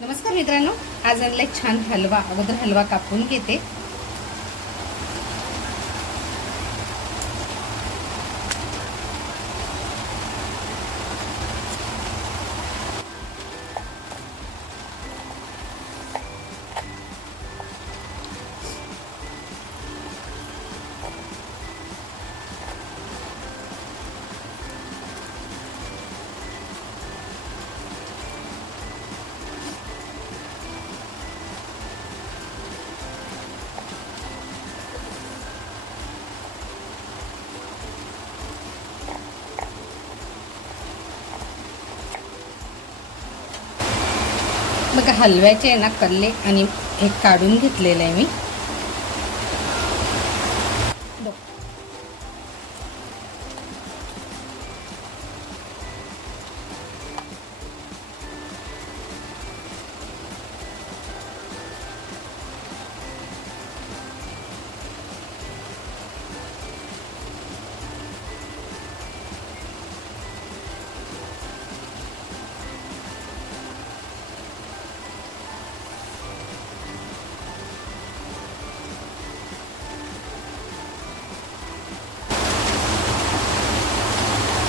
नमस्कार मित्रांनो. आज आणला छान हलवा अगोदर हलवा कापून घेते. बघा हलव्याचे आहे ना कल्ले आणि हे काढून घेतलेलं आहे मी.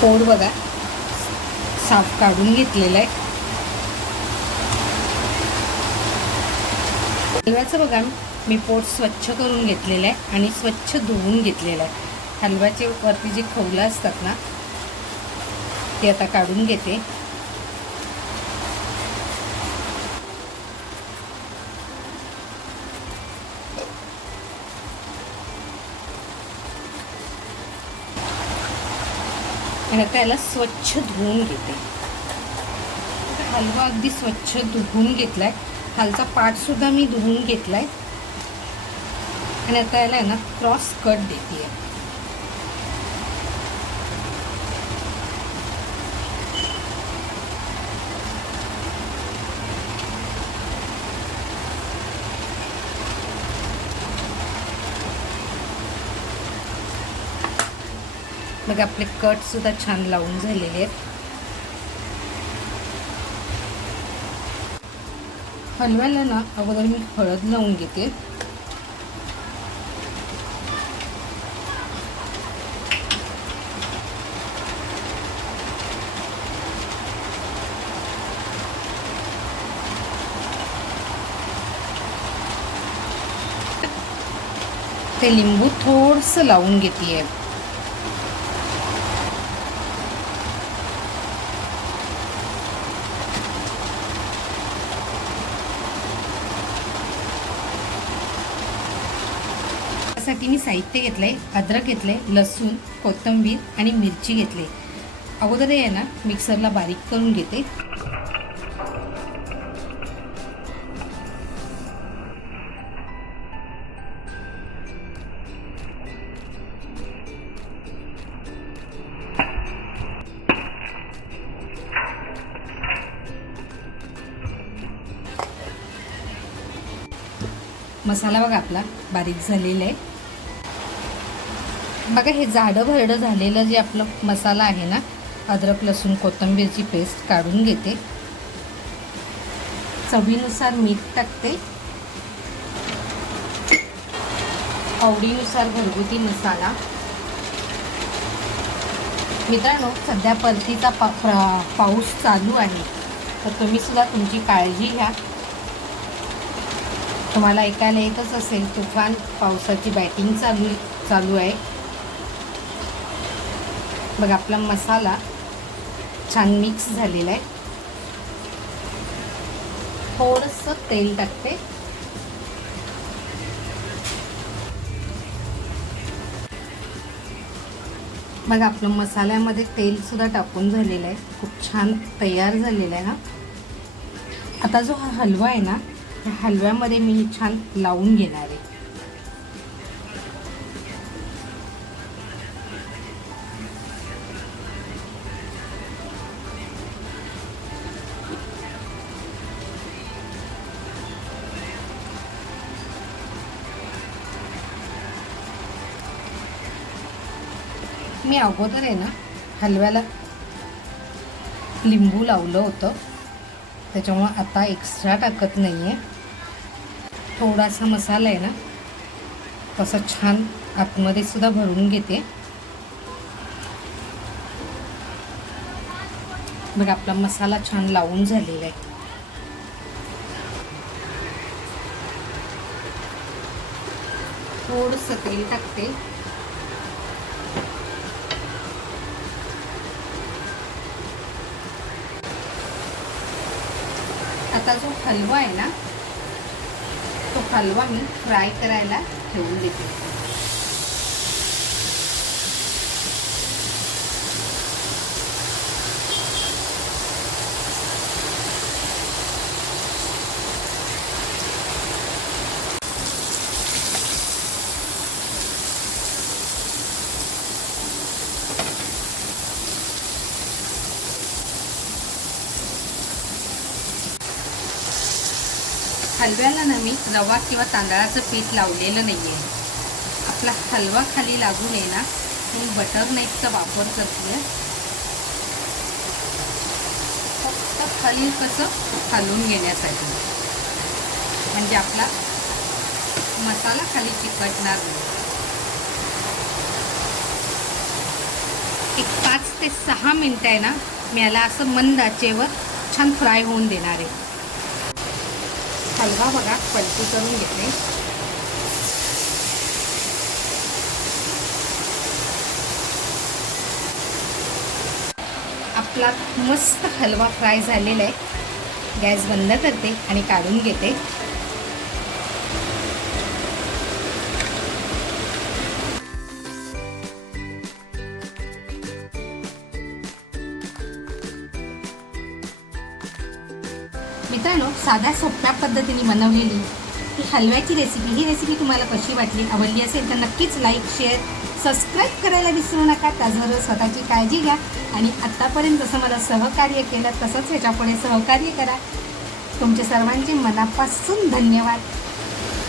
पोड बघा. साफ काढून घेतलेलं आहे. हलव्याचं बघा मी पोट स्वच्छ करून घेतलेलं आहे आणि स्वच्छ धुवून घेतलेलं आहे. हलव्याचे वरती जे खवलं असतात ना ते आता काढून घेते. आणि आता याला स्वच्छ धुवून घेते. हलवा अगदी स्वच्छ धुवून आहे खालचा पाठसुद्धा मी धुवून घेतला आहे आणि आता याला आहे ना क्रॉस कट देते आहे मग आपले कटसुद्धा छान लावून झालेले आहेत. हलव्याला ना अगोदर मी हळद लावून घेते. ते लिंबू थोडंसं लावून घेते आहे त्यासाठी मी साहित्य घेतलंय अद्रक घेतलंय लसूण कोथिंबीर आणि मिरची घेतली. अगोदर आहे ना मिक्सरला बारीक करून घेते. मसाला बघा आपला बारीक झालेला आहे. बघा हे जाडं भरडं झालेलं जे आपलं मसाला आहे ना अद्रक लसूण कोथिंबीरची पेस्ट काढून घेते. चवीनुसार मीठ टाकते. आवडीनुसार घरगुती मसाला. मित्रांनो सध्या परतीचा पा पाऊस चालू आहे. तर तुम्ही सुद्धा तुमची काळजी घ्या. तुम्हाला ऐकायला येतच असेल तुफान पावसाची बॅटिंग चालू चालू आहे. बघा आपला मसाला छान मिक्स झालेला आहे. थोडंसं तेल टाकते. बघा आपलं मसाल्यामध्ये तेलसुद्धा टाकून झालेलं आहे. खूप छान तयार झालेला आहे हा. आता जो हा हलवा आहे ना ह्या हलव्यामध्ये मी छान लावून घेणार आहे. मी अगोदर आहे ना हलव्याला लिंबू लावलं होतं. त्याच्यामुळं आता एक्स्ट्रा टाकत नाही आहे थोडासा मसाला आहे ना तसा छान आतमध्ये सुद्धा भरून घेते. बघ आपला मसाला छान लावून झालेला आहे. थोडंसं तेल टाकते. आता जो हलवा आहे ना तो हलवा मी फ्राय करायला ठेवून देते. हलव्याला ना मी रवा किंवा तांदळाचं पीठ लावलेलं नाही आहे आपला हलवा खाली लागू नये ना. मी बटर नाईटचा वापर करते फक्त खाली कसं हलवून घेण्यासाठी. म्हणजे आपला मसाला खाली चिकटणार नाही. एक पाच ते सहा मिनटं आहे ना. मी याला असं मंद आचेवर छान फ्राय होऊन देणार आहे. हलवा बघा पलटी करून घेते. आपला मस्त हलवा फ्राय झालेला आहे. गॅस बंद करते आणि काढून घेते. मित्रांनो साध्या सोप्या पद्धतीने बनवलेली ही हलव्याची रेसिपी ही रेसिपी तुम्हाला कशी वाटली आवडली असेल तर नक्कीच लाईक शेअर सबस्क्राईब करायला विसरू नका. त्याचबरोबर स्वतःची काळजी घ्या आणि आत्तापर्यंत जसं मला सहकार्य केलं तसंच ह्याच्यापुढे सहकार्य करा. तुमचे सर्वांचे मनापासून धन्यवाद.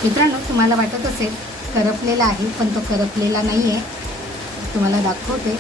मित्रांनो तुम्हाला वाटत असेल करपलेला आहे पण तो करपलेला नाही आहे तुम्हाला दाखवते.